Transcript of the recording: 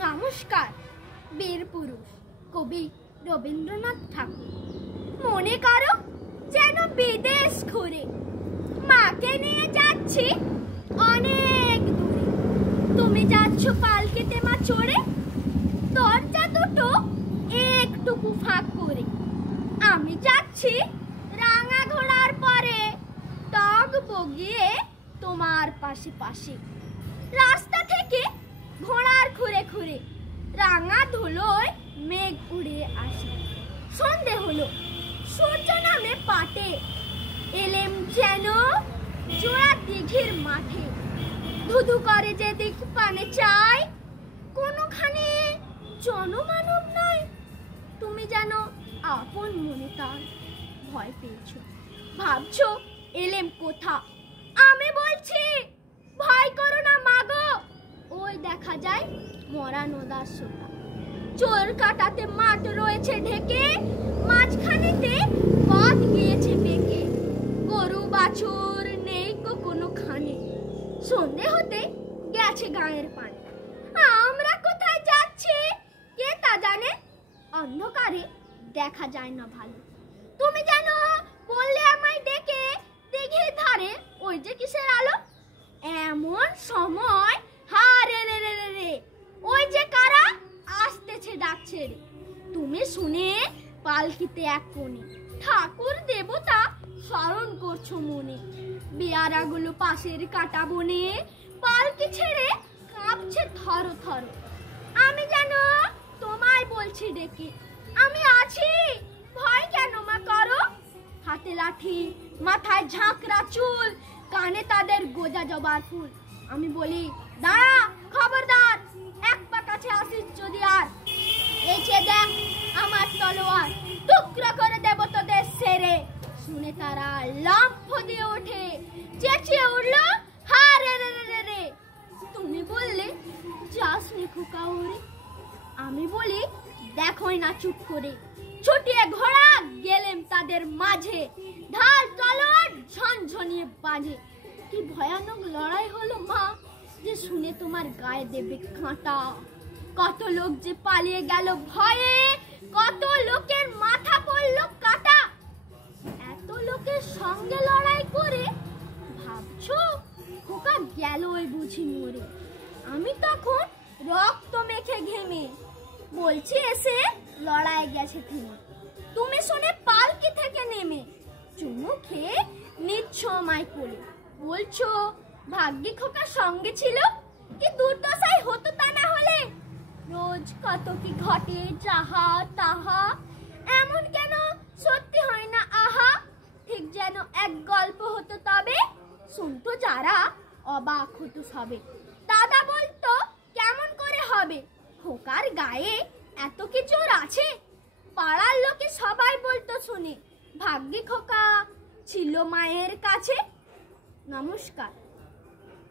নমস্কার। বীর পুরুষ কবি রবীন্দ্রনাথ ঠাকুর। মনে করো যেন বিদেশ ঘুরে মাকে নিয়ে যাচ্ছি অনেক দূরে। তুমি যাচ্ছ পালকিতে মা চড়ে, দরজা দুটো একটুকু ফাঁক করে। আমি যাচ্ছি রাঙা ঘোড়ার পরে, টগ বগিয়ে তোমার পাশে পাশে। রাস্তা থেকে ঘোড়ার খুঁড়ে খুঁড়ে রাঙা ধুলোয় মেঘ উড়ে আসে। সন্ধে হলো, সূর্য নামে পাটে, এলেম যেন জোড়া দিঘির মাঠে। ধুধু করে যেদিক পানে চাই, কোনোখানে জনমানব নাই। তুমি যেন আপন মনে তার ভয় পেয়েছো, ভাবছো এলেম কোথা। আমি বলছি ভয় করো না মাগো, ওই দেখা যায় মরা নদার সোতা। চোর কাটাতে মাঠ রয়েছে ঢেকে, মাঝখানেতে পথ গিয়েছে বেঁকে। গরু বাছুর নেই কোনো খানে, সন্ধে হতে গেছে গায়ের পানে। আমরা কোথায় যাচ্ছি কে তা জানে, অন্ধকারে দেখা যায় না ভালো। তুমি জানো বললে আমায় ডেকে, দিঘির ধারে ওই যে কিসের আলো। এমন সময় হারে রে রে রে রে, ওই যে কারা আসতেছে ডাকছে রে। তুমি শুনে পালকিতে এক কোণে ঠাকুর দেবতা স্মরণ করছো মনে। বেয়ারাগুলো পাশের কাটা বনে, পালকি ছেড়ে কাঁপছে থর থর। আমি যেন তোমায় বলছি ডেকে, আমি আছি, ভয় কেন মা করো। হাতে লাঠি, মাথায় ঝাঁকড়া চুল, কানে তাদের গোজা জবার ফুল। আমি বলি দাঁড়া, খবরদার, এক পা কাছে আসিস যদি আর। এই যে দেখ আমার তলোয়ার, টুকরা করে দেব তোদের সেরে। শুনে তারা লম্ফ দিয়ে ওঠে, চেঁচিয়ে উঠলো হারে রে রে রে। তুমি বললে যাস নি খোকা ওরে। আমি বলি দেখোই না চুপ করে, ছুটিয়ে ঘোড়া গেলেম তাদের মাঝে। ঢাল তলোয়ার ঝনঝনিয়ে বাজে। কি ভয়ানক লড়াই হলো মা, যে শুনে তোমার গায়ে দেবে কাঁটা। কত লোক যে পালিয়ে গেল ভয়ে, কত লোকের মাথা পড়লো কাটা। এত লোকের সঙ্গে লড়াই করে ভাবছো খোকা গেল ওই বুঝি মরে। আমি তখন রক্ত মেখে ঘেমে বলছি এসে লড়াই গেছে থেমে। তুমি শুনে পালকি থেকে নেমে চুমু খেয়ে নিচ্ছ আমায় কোলে। বলছো ভাগ্যে খোকা সঙ্গে ছিল, কি দুর্দশাই হতো তা না হলে। রোজ কত কি ঘটে যাহা তাহা, এমন কেন সত্যি হয় না আহা। ঠিক যেন এক গল্প হতো তবে, শুনতো যারা অবাক হতো সবে। দাদা বলতো কেমন করে হবে, খোকার গায়ে এত কি জোর আছে। পাড়ার লোকে সবাই বলতো শুনে, ভাগ্যে খোকা ছিল মায়ের কাছে। নমস্কার।